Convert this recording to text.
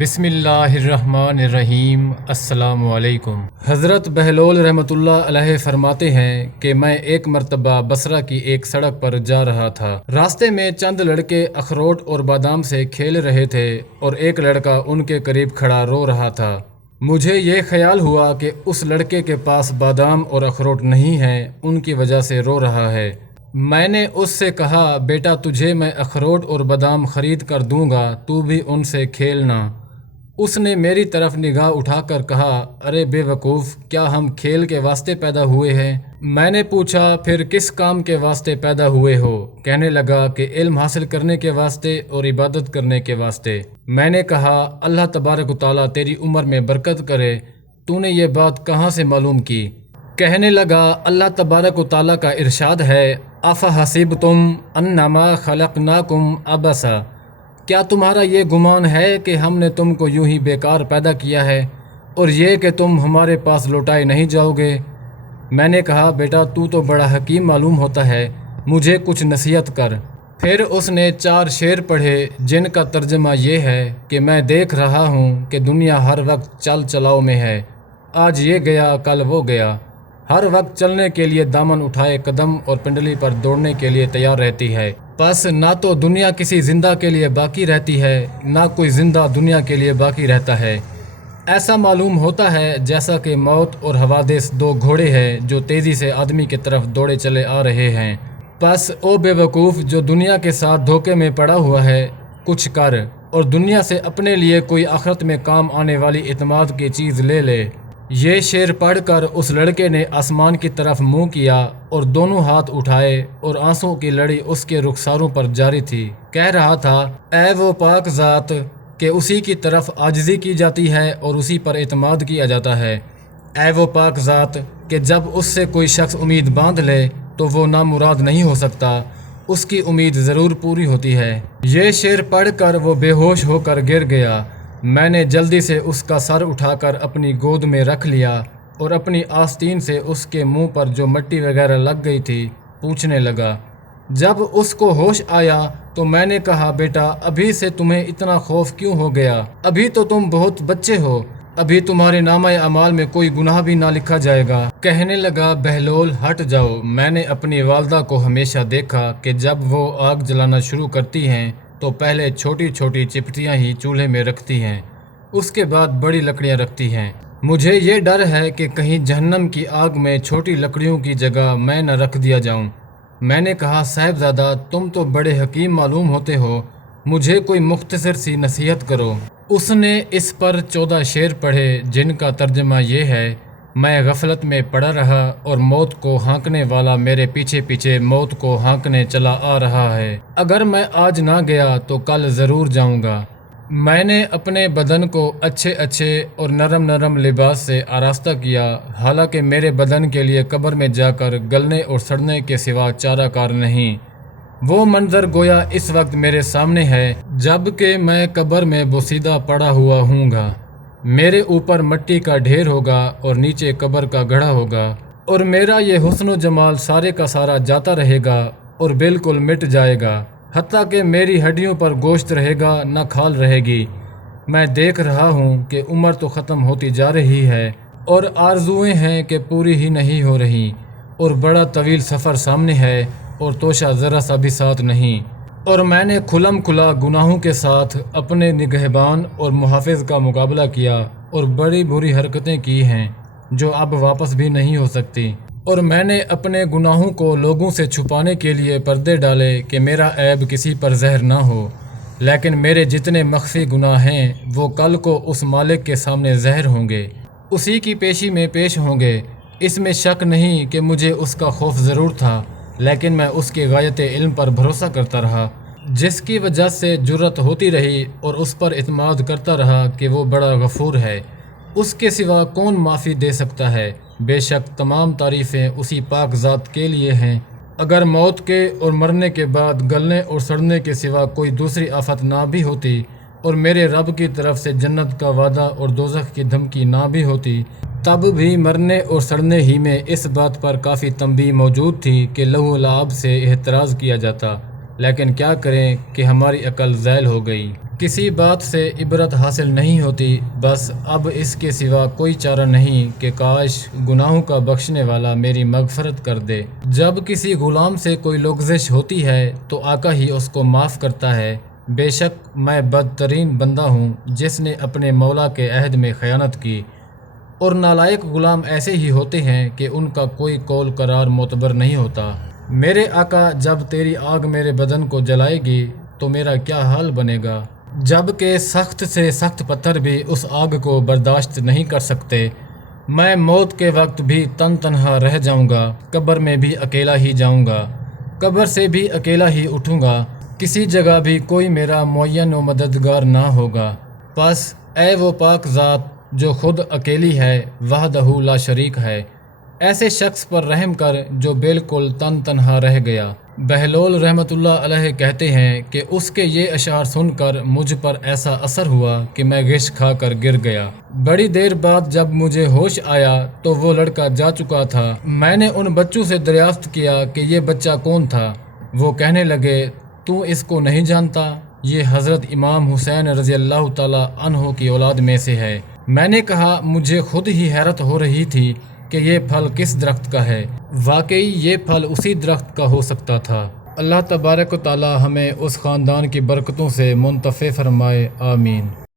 بسم اللہ الرحمن الرحیم۔ السلام علیکم۔ حضرت بہلول رحمۃ اللہ علیہ فرماتے ہیں کہ میں ایک مرتبہ بصرہ کی ایک سڑک پر جا رہا تھا۔ راستے میں چند لڑکے اخروٹ اور بادام سے کھیل رہے تھے اور ایک لڑکا ان کے قریب کھڑا رو رہا تھا۔ مجھے یہ خیال ہوا کہ اس لڑکے کے پاس بادام اور اخروٹ نہیں ہیں، ان کی وجہ سے رو رہا ہے۔ میں نے اس سے کہا، بیٹا تجھے میں اخروٹ اور بادام خرید کر دوں گا، تو بھی ان سے کھیلنا۔ اس نے میری طرف نگاہ اٹھا کر کہا، ارے بے وقوف، کیا ہم کھیل کے واسطے پیدا ہوئے ہیں؟ میں نے پوچھا، پھر کس کام کے واسطے پیدا ہوئے ہو؟ کہنے لگا کہ علم حاصل کرنے کے واسطے اور عبادت کرنے کے واسطے۔ میں نے کہا، اللہ تبارک و تعالیٰ تیری عمر میں برکت کرے، تو نے یہ بات کہاں سے معلوم کی؟ کہنے لگا، اللہ تبارک و تعالیٰ کا ارشاد ہے، افحسبتم انما خلقناکم عبثا، کیا تمہارا یہ گمان ہے کہ ہم نے تم کو یوں ہی بیکار پیدا کیا ہے اور یہ کہ تم ہمارے پاس لوٹائے نہیں جاؤ گے؟ میں نے کہا، بیٹا تو بڑا حکیم معلوم ہوتا ہے، مجھے کچھ نصیحت کر۔ پھر اس نے 4 شعر پڑھے جن کا ترجمہ یہ ہے کہ میں دیکھ رہا ہوں کہ دنیا ہر وقت چل چلاؤ میں ہے، آج یہ گیا کل وہ گیا، ہر وقت چلنے کے لیے دامن اٹھائے قدم اور پنڈلی پر دوڑنے کے لیے تیار رہتی ہے۔ پس نہ تو دنیا کسی زندہ کے لیے باقی رہتی ہے، نہ کوئی زندہ دنیا کے لیے باقی رہتا ہے۔ ایسا معلوم ہوتا ہے جیسا کہ موت اور حوادث 2 گھوڑے ہیں جو تیزی سے آدمی کی طرف دوڑے چلے آ رہے ہیں۔ پس او بے وقوف، جو دنیا کے ساتھ دھوکے میں پڑا ہوا ہے، کچھ کر اور دنیا سے اپنے لیے کوئی آخرت میں کام آنے والی اعتماد کی چیز لے لے۔ یہ شعر پڑھ کر اس لڑکے نے آسمان کی طرف منہ کیا اور دونوں ہاتھ اٹھائے اور آنسوں کی لڑی اس کے رخساروں پر جاری تھی۔ کہہ رہا تھا، اے وہ پاک ذات کہ اسی کی طرف عاجزی کی جاتی ہے اور اسی پر اعتماد کیا جاتا ہے۔ اے وہ پاک ذات کہ جب اس سے کوئی شخص امید باندھ لے تو وہ نامراد نہیں ہو سکتا، اس کی امید ضرور پوری ہوتی ہے۔ یہ شعر پڑھ کر وہ بے ہوش ہو کر گر گیا۔ میں نے جلدی سے اس کا سر اٹھا کر اپنی گود میں رکھ لیا اور اپنی آستین سے اس کے منہ پر جو مٹی وغیرہ لگ گئی تھی پوچھنے لگا۔ جب اس کو ہوش آیا تو میں نے کہا، بیٹا ابھی سے تمہیں اتنا خوف کیوں ہو گیا؟ ابھی تو تم بہت بچے ہو، ابھی تمہارے نامہ اعمال میں کوئی گناہ بھی نہ لکھا جائے گا۔ کہنے لگا، بہلول ہٹ جاؤ، میں نے اپنی والدہ کو ہمیشہ دیکھا کہ جب وہ آگ جلانا شروع کرتی ہیں تو پہلے چھوٹی چھوٹی چپٹیاں ہی چولہے میں رکھتی ہیں، اس کے بعد بڑی لکڑیاں رکھتی ہیں۔ مجھے یہ ڈر ہے کہ کہیں جہنم کی آگ میں چھوٹی لکڑیوں کی جگہ میں نہ رکھ دیا جاؤں۔ میں نے کہا، صاحبزادہ تم تو بڑے حکیم معلوم ہوتے ہو، مجھے کوئی مختصر سی نصیحت کرو۔ اس نے اس پر 14 شعر پڑھے جن کا ترجمہ یہ ہے، میں غفلت میں پڑا رہا اور موت کو ہانکنے والا میرے پیچھے پیچھے موت کو ہانکنے چلا آ رہا ہے۔ اگر میں آج نہ گیا تو کل ضرور جاؤں گا۔ میں نے اپنے بدن کو اچھے اچھے اور نرم نرم لباس سے آراستہ کیا، حالانکہ میرے بدن کے لیے قبر میں جا کر گلنے اور سڑنے کے سوا چارہ کار نہیں۔ وہ منظر گویا اس وقت میرے سامنے ہے جب کہ میں قبر میں بوسیدہ پڑا ہوا ہوں گا۔ میرے اوپر مٹی کا ڈھیر ہوگا اور نیچے قبر کا گڑھا ہوگا، اور میرا یہ حسن و جمال سارے کا سارا جاتا رہے گا اور بالکل مٹ جائے گا، حتیٰ کہ میری ہڈیوں پر گوشت رہے گا نہ کھال رہے گی۔ میں دیکھ رہا ہوں کہ عمر تو ختم ہوتی جا رہی ہے اور آرزوئیں ہیں کہ پوری ہی نہیں ہو رہی، اور بڑا طویل سفر سامنے ہے اور توشہ ذرا سا بھی ساتھ نہیں، اور میں نے کھلم کھلا گناہوں کے ساتھ اپنے نگہبان اور محافظ کا مقابلہ کیا اور بڑی بری حرکتیں کی ہیں جو اب واپس بھی نہیں ہو سکتی، اور میں نے اپنے گناہوں کو لوگوں سے چھپانے کے لیے پردے ڈالے کہ میرا عیب کسی پر ظاہر نہ ہو، لیکن میرے جتنے مخفی گناہ ہیں وہ کل کو اس مالک کے سامنے ظاہر ہوں گے، اسی کی پیشی میں پیش ہوں گے۔ اس میں شک نہیں کہ مجھے اس کا خوف ضرور تھا، لیکن میں اس کے غایت علم پر بھروسہ کرتا رہا، جس کی وجہ سے جرأت ہوتی رہی، اور اس پر اعتماد کرتا رہا کہ وہ بڑا غفور ہے، اس کے سوا کون معافی دے سکتا ہے۔ بے شک تمام تعریفیں اسی پاک ذات کے لیے ہیں۔ اگر موت کے اور مرنے کے بعد گلنے اور سڑنے کے سوا کوئی دوسری آفت نہ بھی ہوتی، اور میرے رب کی طرف سے جنت کا وعدہ اور دوزخ کی دھمکی نہ بھی ہوتی، تب بھی مرنے اور سڑنے ہی میں اس بات پر کافی تنبیہ موجود تھی کہ لہو و لعاب سے احتراز کیا جاتا، لیکن کیا کریں کہ ہماری عقل ذیل ہو گئی۔ کسی بات سے عبرت حاصل نہیں ہوتی، بس اب اس کے سوا کوئی چارہ نہیں کہ کاش گناہوں کا بخشنے والا میری مغفرت کر دے۔ جب کسی غلام سے کوئی لغزش ہوتی ہے تو آقا ہی اس کو معاف کرتا ہے۔ بے شک میں بدترین بندہ ہوں جس نے اپنے مولا کے عہد میں خیانت کی، اور نالائق غلام ایسے ہی ہوتے ہیں کہ ان کا کوئی قول قرار معتبر نہیں ہوتا۔ میرے آقا جب تیری آگ میرے بدن کو جلائے گی تو میرا کیا حال بنے گا، جب کہ سخت سے سخت پتھر بھی اس آگ کو برداشت نہیں کر سکتے۔ میں موت کے وقت بھی تنہا رہ جاؤں گا، قبر میں بھی اکیلا ہی جاؤں گا، قبر سے بھی اکیلا ہی اٹھوں گا، کسی جگہ بھی کوئی میرا معین و مددگار نہ ہوگا۔ پس اے وہ پاک ذات جو خود اکیلی ہے، وحدہ لا شریک ہے، ایسے شخص پر رحم کر جو بالکل تنہا رہ گیا۔ بہلول رحمۃ اللہ علیہ کہتے ہیں کہ اس کے یہ اشعار سن کر مجھ پر ایسا اثر ہوا کہ میں غش کھا کر گر گیا۔ بڑی دیر بعد جب مجھے ہوش آیا تو وہ لڑکا جا چکا تھا۔ میں نے ان بچوں سے دریافت کیا کہ یہ بچہ کون تھا؟ وہ کہنے لگے، تو اس کو نہیں جانتا؟ یہ حضرت امام حسین رضی اللہ تعالی عنہ کی اولاد میں سے ہے۔ میں نے کہا، مجھے خود ہی حیرت ہو رہی تھی کہ یہ پھل کس درخت کا ہے۔ واقعی یہ پھل اسی درخت کا ہو سکتا تھا۔ اللہ تبارک و تعالی ہمیں اس خاندان کی برکتوں سے منتفع فرمائے، آمین۔